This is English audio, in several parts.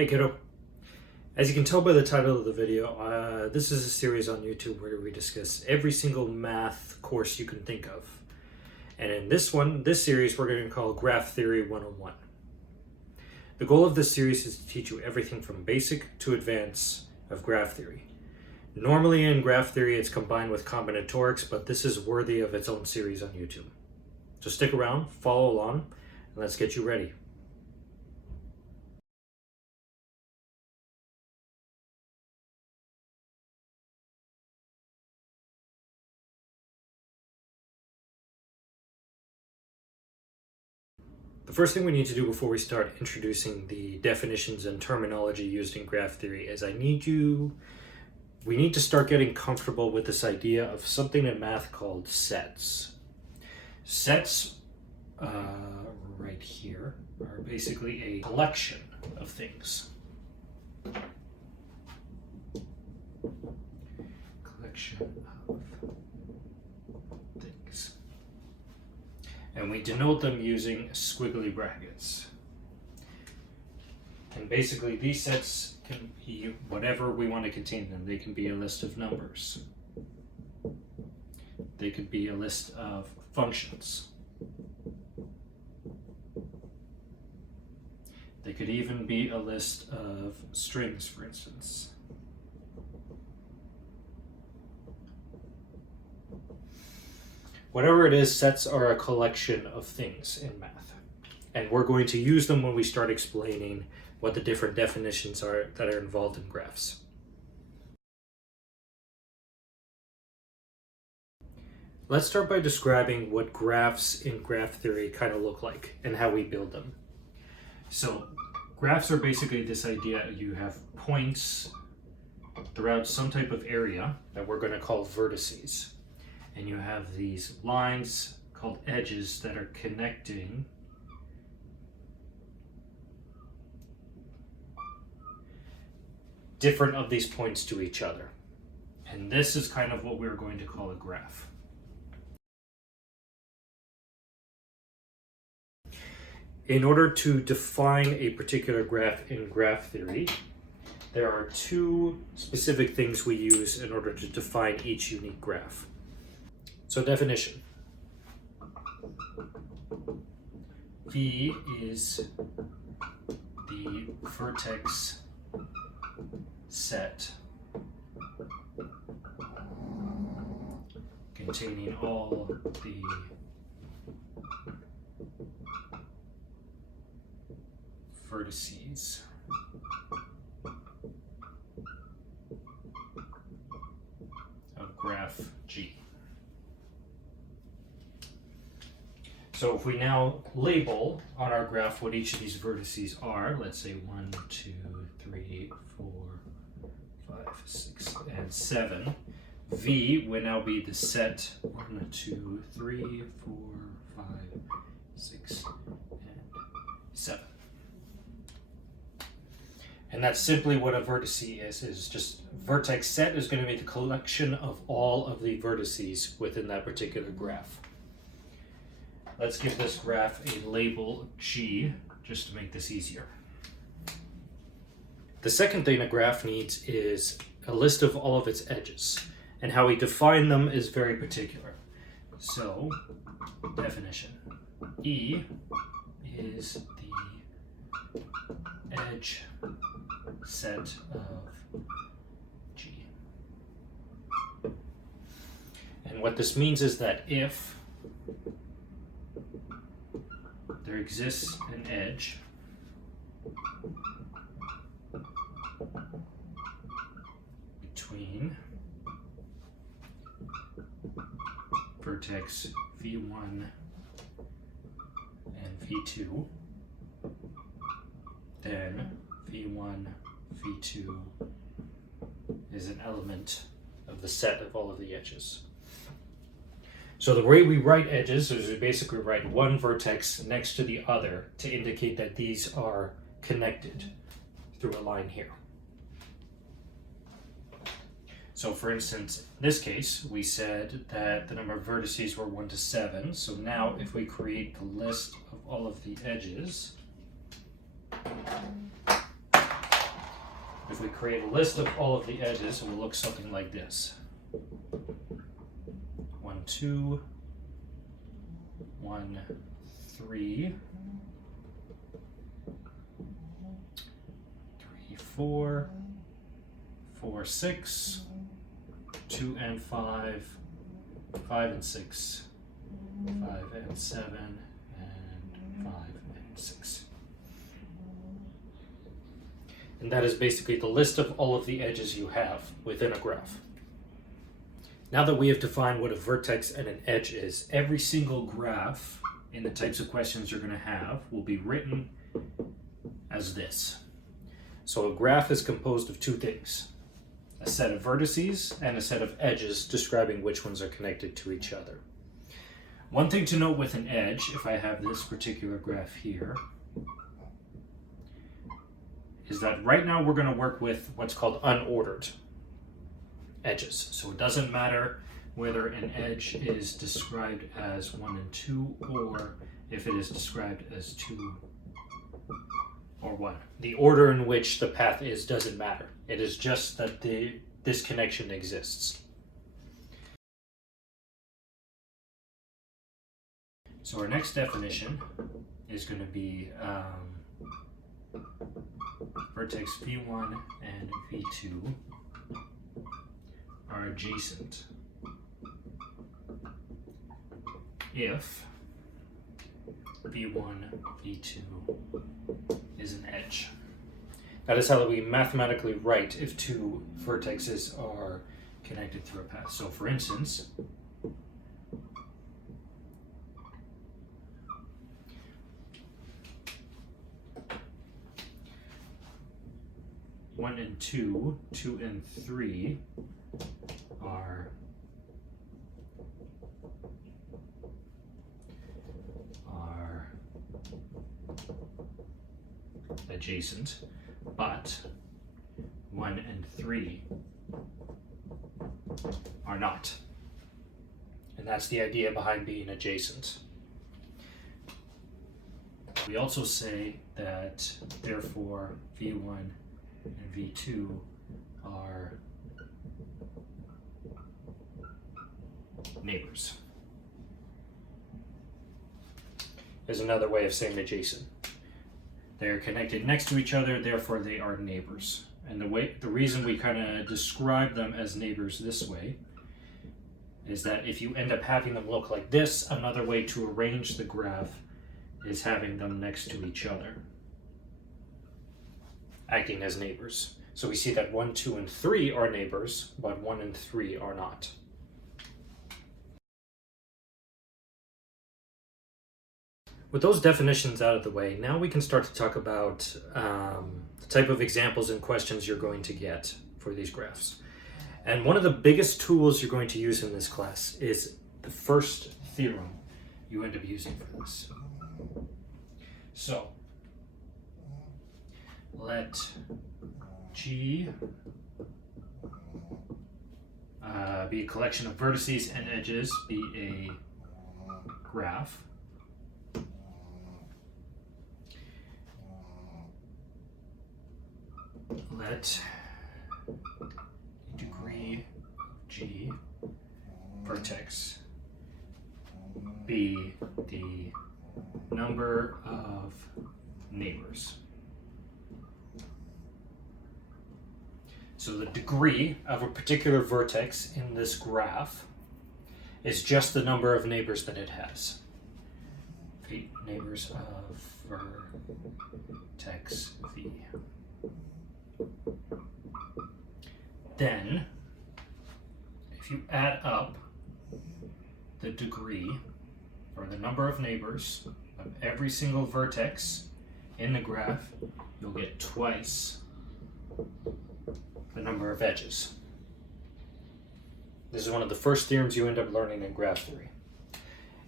Hey kiddo. As you can tell by the title of the video, this is a series on YouTube where we discuss every single math course you can think of. And in this series, we're going to call Graph Theory 101. The goal of this series is to teach you everything from basic to advanced of graph theory. Normally in graph theory, it's combined with combinatorics, but this is worthy of its own series on YouTube. So stick around, follow along, and let's get you ready. The first thing we need to do before we start introducing the definitions and terminology used in graph theory is we need to start getting comfortable with this idea of something in math called sets. Sets, right here, are basically a collection of things. And we denote them using squiggly brackets. And basically these sets can be whatever we want to contain them. They can be a list of numbers. They could be a list of functions. They could even be a list of strings, for instance. Whatever it is, sets are a collection of things in math. And we're going to use them when we start explaining what the different definitions are that are involved in graphs. Let's start by describing what graphs in graph theory kind of look like and how we build them. So graphs are basically this idea you have points throughout some type of area that we're going to call vertices. And you have these lines called edges that are connecting different of these points to each other. And this is kind of what we're going to call a graph. In order to define a particular graph in graph theory, there are two specific things we use in order to define each unique graph. So definition. V is the vertex set containing all the vertices of graph G. So if we now label on our graph what each of these vertices are, let's say 1, 2, 3, 4, 5, 6, and 7, V would now be the set 1, 2, 3, 4, 5, 6, and 7. And that's simply what a vertex is just vertex set is going to be the collection of all of the vertices within that particular graph. Let's give this graph a label G, just to make this easier. The second thing a graph needs is a list of all of its edges, and how we define them is very particular. So, definition. E is the edge set of G. And what this means is that if there exists an edge between vertex V1 and V2, then V1, V2 is an element of the set of all of the edges. So the way we write edges is we basically write one vertex next to the other to indicate that these are connected through a line here. So for instance, in this case, we said that the number of vertices were 1 to 7. So now if we create the list of all of the edges, if we create a list of all of the edges, it will look something like this. 1, 2, 1, 3, 3, 4, 4, 6, 2 and 5, 5 and 6, 5 and 7, and 5 and 6. And that is basically the list of all of the edges you have within a graph. Now that we have defined what a vertex and an edge is, every single graph in the types of questions you're going to have will be written as this. So a graph is composed of two things: a set of vertices and a set of edges describing which ones are connected to each other. One thing to note with an edge, if I have this particular graph here, is that right now we're going to work with what's called unordered edges. So it doesn't matter whether an edge is described as 1 and 2 or if it is described as 2 or 1. The order in which the path is doesn't matter. It is just that this connection exists. So our next definition is going to be vertex V1 and V2 are adjacent if V1, V2 is an edge. That is how we mathematically write if two vertexes are connected through a path. So for instance, one and two, 2 and 3 are adjacent, but 1 and 3 are not. And that's the idea behind being adjacent. We also say that therefore V1 and V2 are neighbors. Is another way of saying adjacent. They are connected next to each other, therefore they are neighbors. And the reason we kind of describe them as neighbors this way is that if you end up having them look like this, another way to arrange the graph is having them next to each other, acting as neighbors. So we see that 1, 2, and 3 are neighbors, but 1 and 3 are not. With those definitions out of the way, now we can start to talk about the type of examples and questions you're going to get for these graphs. And one of the biggest tools you're going to use in this class is the first theorem you end up using for this. So, let G be a collection of vertices and edges, be a graph. Let degree of G vertex be the number of neighbors. So the degree of a particular vertex in this graph is just the number of neighbors that it has. Neighbors of vertex V. Then, if you add up the degree, or the number of neighbors of every single vertex in the graph, you'll get twice the number of edges. This is one of the first theorems you end up learning in graph theory.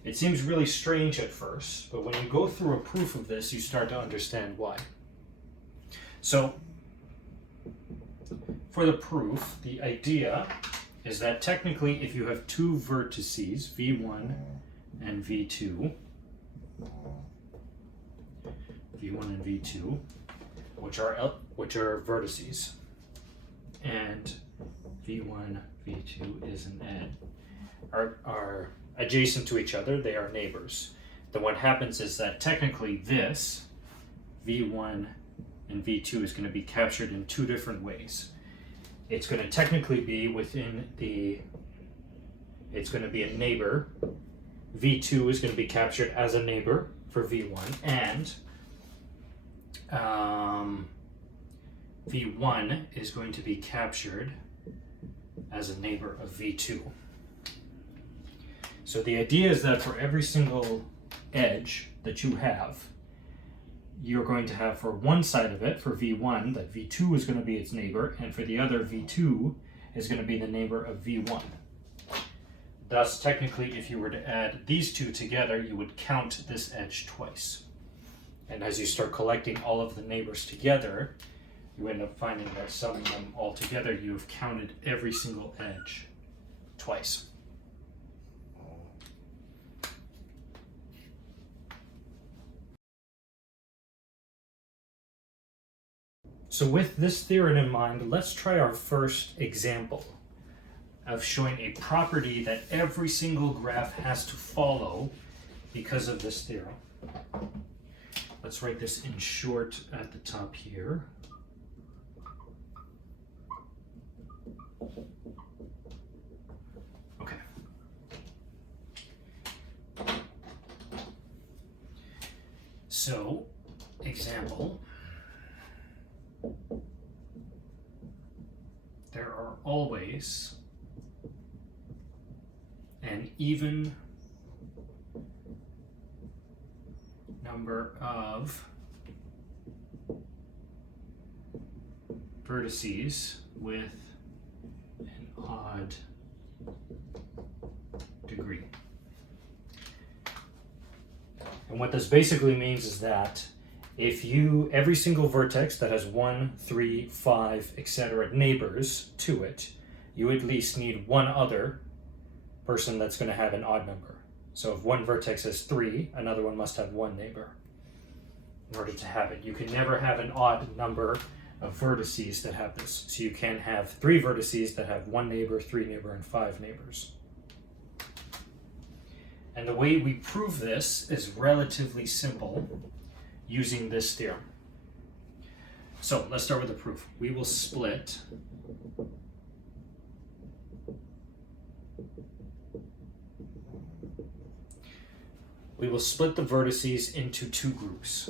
It seems really strange at first, but when you go through a proof of this, you start to understand why. So, for the proof, the idea is that technically if you have two vertices, V1 and V2, which are vertices, and v1, v2 is an edge, are adjacent to each other. They are neighbors. Then what happens is that technically this v1 and v2 is going to be captured in two different ways. It's going to technically be within the, it's going to be a neighbor. v2 is going to be captured as a neighbor for v1, and v1 is going to be captured as a neighbor of v2. So the idea is that for every single edge that you have, you're going to have for one side of it, for v1, that v2 is going to be its neighbor, and for the other, v2 is going to be the neighbor of v1. Thus, technically, if you were to add these two together, you would count this edge twice. And as you start collecting all of the neighbors together, you end up finding that summing them all together, you've counted every single edge twice. So with this theorem in mind, let's try our first example of showing a property that every single graph has to follow because of this theorem. Let's write this in short at the top here. Okay. So, example. There are always an even number of vertices with an odd degree. And what this basically means is that if every single vertex that has 1, 3, 5, etc. neighbors to it, you at least need one other person that's going to have an odd number. So if one vertex has 3, another one must have one neighbor in order to have it. You can never have an odd number of vertices that have this. So you can have 3 vertices that have 1 neighbor, 3 neighbor, and 5 neighbors. And the way we prove this is relatively simple using this theorem. So let's start with the proof. We will split the vertices into 2 groups.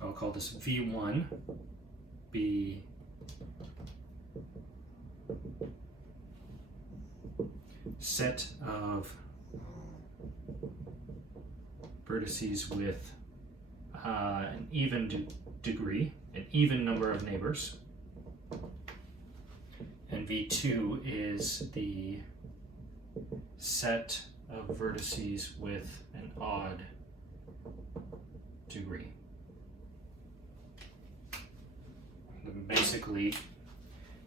I'll call this V1 be set of vertices with an even degree, an even number of neighbors. And V2 is the set of vertices with an odd degree. And basically,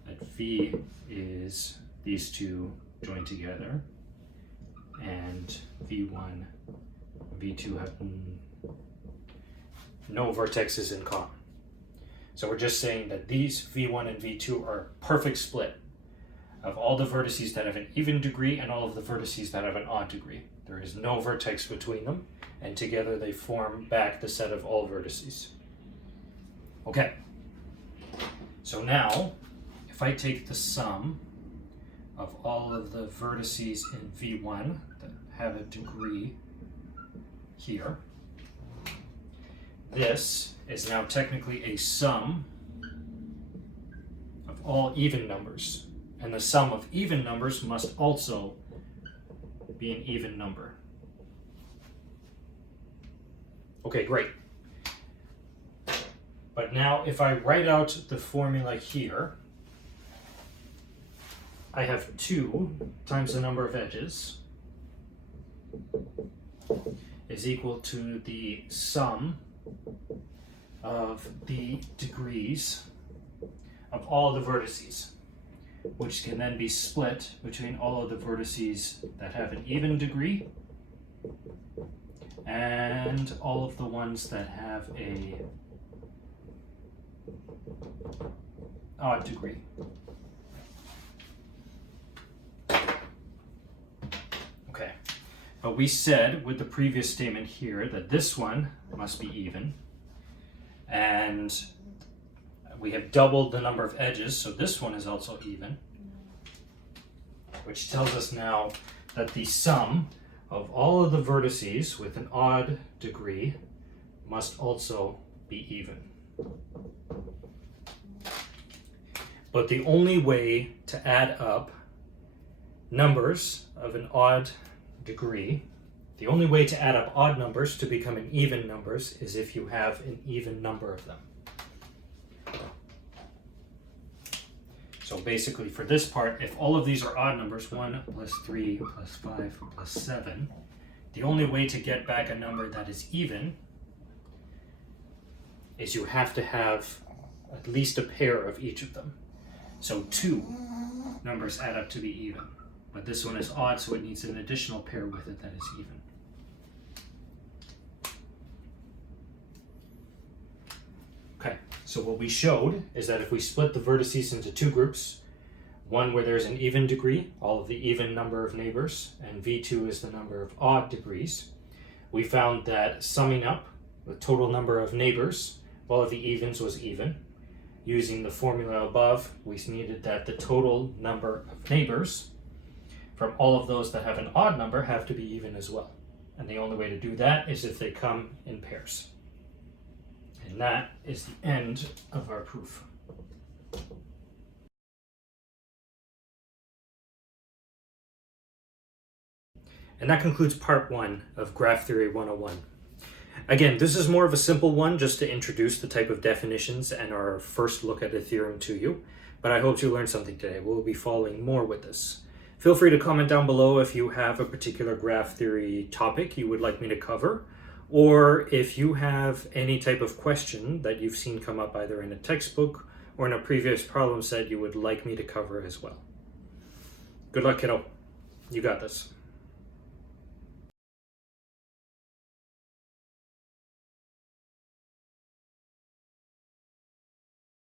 that V is these two joined together, and V1 and V2 have no vertexes in common. So we're just saying that these V1 and V2 are a perfect split of all the vertices that have an even degree and all of the vertices that have an odd degree. There is no vertex between them, and together they form back the set of all vertices. Okay, so now if I take the sum of all of the vertices in V1 that have a degree here, this is now technically a sum of all even numbers. And the sum of even numbers must also be an even number. Okay, great. But now if I write out the formula here, I have 2 times the number of edges is equal to the sum of the degrees of all of the vertices, which can then be split between all of the vertices that have an even degree and all of the ones that have a odd degree. Okay, but we said with the previous statement here that this one must be even, and we have doubled the number of edges, so this one is also even, which tells us now that the sum of all of the vertices with an odd degree must also be even. But the only way to add up numbers of an odd degree, the only way to add up odd numbers to become an even numbers is if you have an even number of them. So basically for this part, if all of these are odd numbers, 1 plus 3 plus 5 plus 7, the only way to get back a number that is even is you have to have at least a pair of each of them. So 2 numbers add up to be even, but this one is odd, so it needs an additional pair with it that is even. Okay, so what we showed is that if we split the vertices into 2 groups, one where there's an even degree, all of the even number of neighbors, and V2 is the number of odd degrees, we found that summing up the total number of neighbors, all of the evens was even. Using the formula above, we needed that the total number of neighbors from all of those that have an odd number have to be even as well. And the only way to do that is if they come in pairs. And that is the end of our proof. And that concludes part 1 of Graph Theory 101. Again, this is more of a simple one just to introduce the type of definitions and our first look at a theorem to you, but I hope you learned something today. We'll be following more with this. Feel free to comment down below if you have a particular graph theory topic you would like me to cover, or if you have any type of question that you've seen come up either in a textbook or in a previous problem set you would like me to cover as well. Good luck, kiddo. You got this.